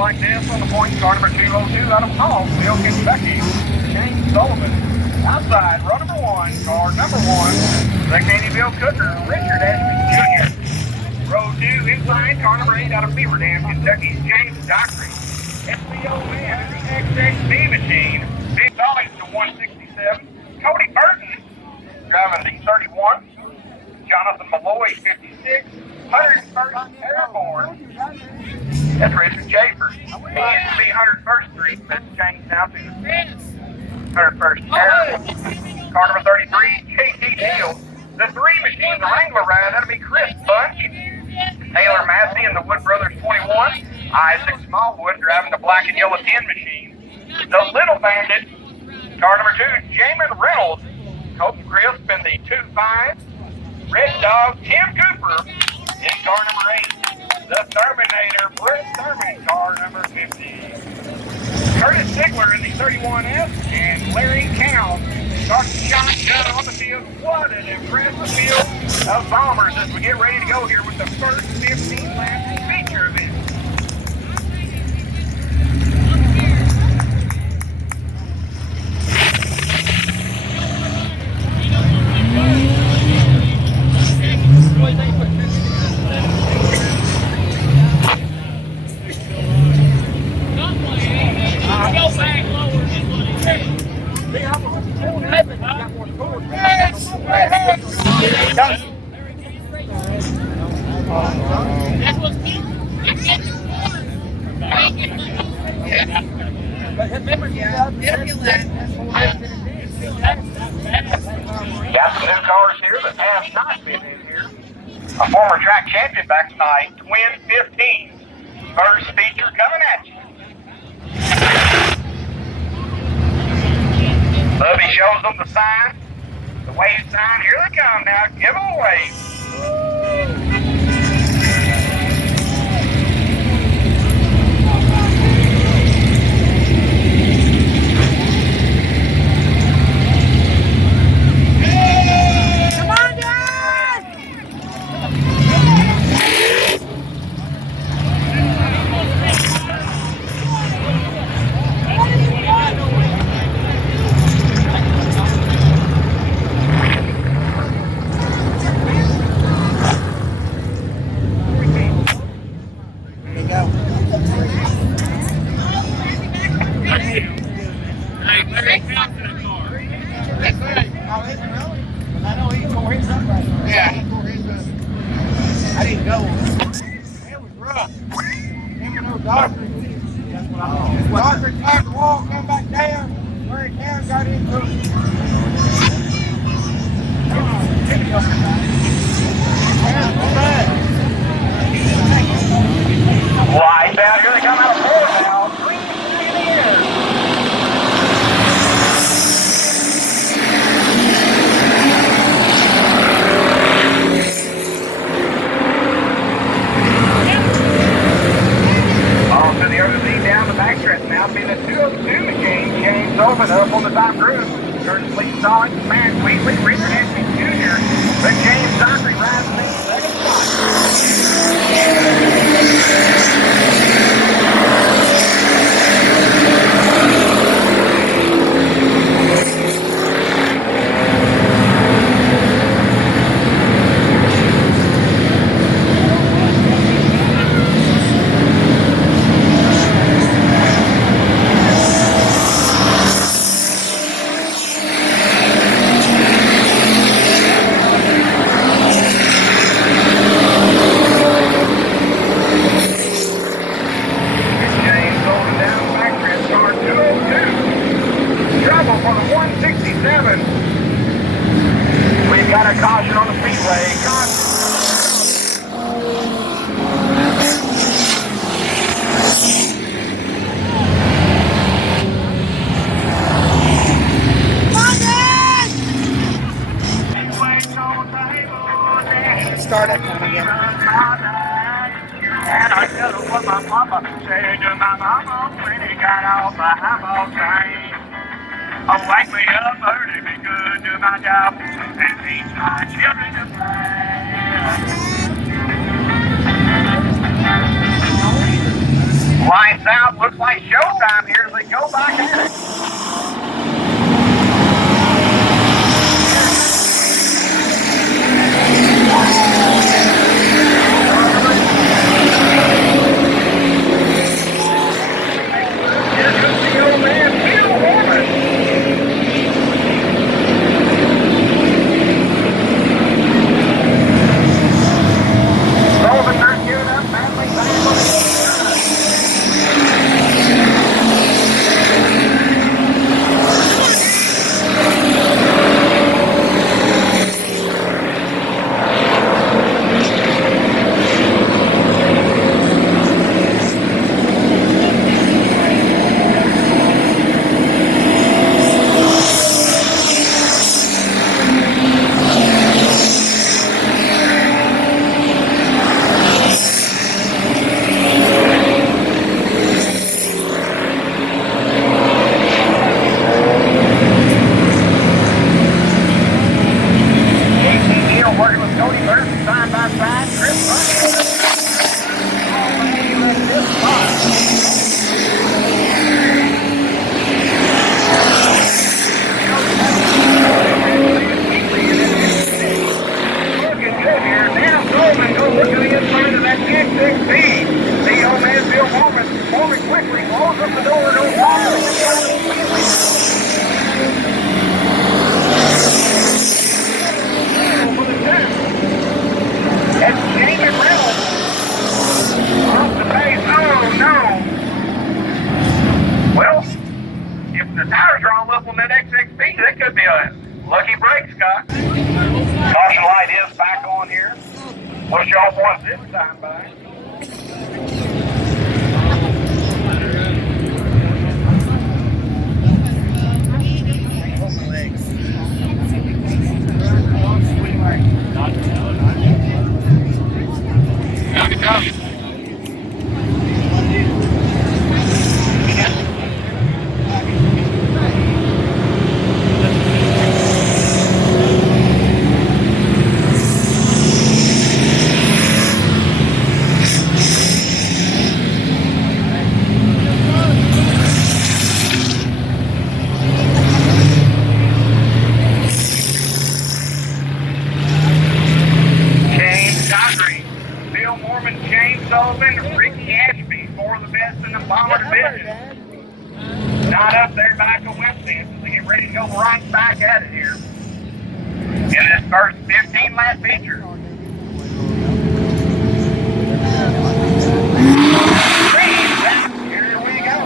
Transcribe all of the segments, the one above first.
like this on the point, car number 202 out of Hallsville, Kentucky. James Sullivan. Outside, row number 1, car number 1, the Caneyville Cooker, Richard Ashman Jr. Row 2, inside, car number 8 out of Beaver Dam, Kentucky, James Dockery. SBO man in the XXB machine, Big Dollies to 167. Cody Burton driving the 31. Jonathan Malloy, 56. 101st Airborne. That's Richard Schaefer. He used to be 101st Street, but it's changed now to 101st Airborne. Car number 33, JT Deal. The 3 machine, the Wrangler ride, that'll be Chris Bunch. Taylor Massey and the Wood Brothers 21. Isaac Smallwood driving the black and yellow 10 machine. The Little Bandit, car number 2, Jamin Reynolds. Colton Crisp in the 2-5. Red Dog, Tim Cooper in car number 8. The Terminator, Brett Thurman, car number 50. Curtis Sigler in the 31S. And Larry Cow starts the shotgun on the field. What an impressive field of bombers as we get ready to go here with the first 15 laps feature event. Got some new cars here that have not been in here. A former track champion back tonight, Twin 15. First feature coming at you. Bubby shows them the sign. The wave sign. Here they come now. Give them a wave. Doctor tried to walk, come back down, where he down, got into it. Lights out here, they come out of 4 now. Green in the air. On to the other lead down the backstretch now. Be the 202 machine. James Sullivan up on the top group. Curtis Lee Solid, Matt Wheatley, Richard Ashby Jr. But James Dockery rides in the second got a caution on the speedway. Start up again. And I tell her what my mama said to my mama when he got off the highball train. Oh, wake me up early, be good to my job, and teach my children to play. Life Jumps out, looks like showtime here as they go back at it. Here comes the old man, Bill Mormon. Sullivan not giving up, battling back on the working with Cody Burton side by side. Chris Burton. Looking good here. Now Coleman goes look to the inside of that X6B. The old man Bill Mormon quickly closes up the door and goes walk to the inside of the Wheatley. That's Jamie Reynolds off the base. Oh no! Well, if the tires are all up on that X6B, that could be a lucky break, Scott. Caution light is back on here. We'll show boys this time by. Sullivan, Ricky Ashby, four of the best in the bomber division. Not up there back on West End, so they get ready to go right back at it here in this first 15 lap feature. Here we go.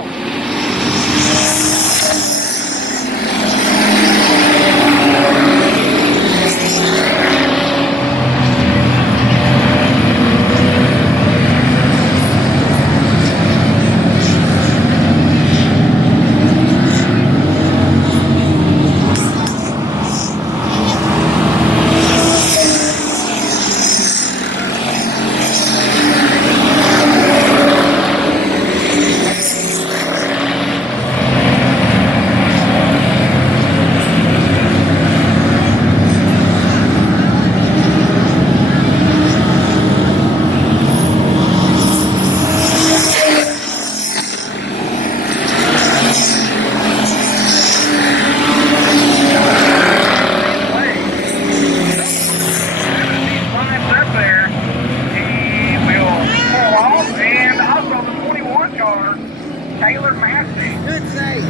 Taylor Massey. Good save.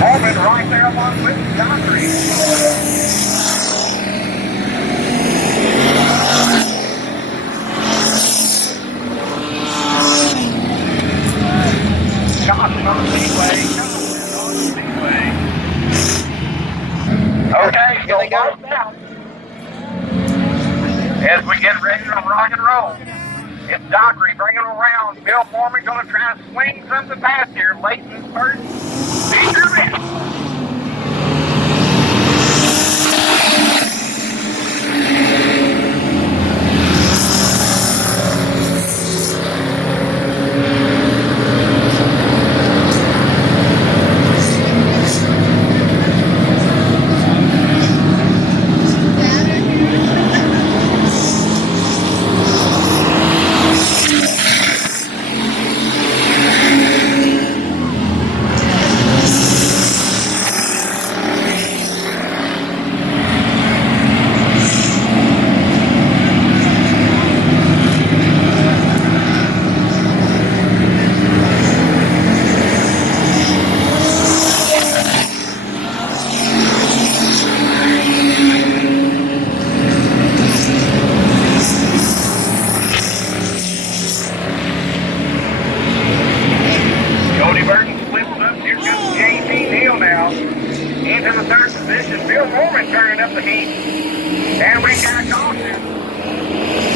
Mormon right there along with Dockery. Okay, here they go now. As we get ready to rock and roll, it's Dockery bringing them around. Bill Mormon going to try to swing something past here late in this first feature event. out. Into the third position, Bill Norman turning up the heat. And we got caution.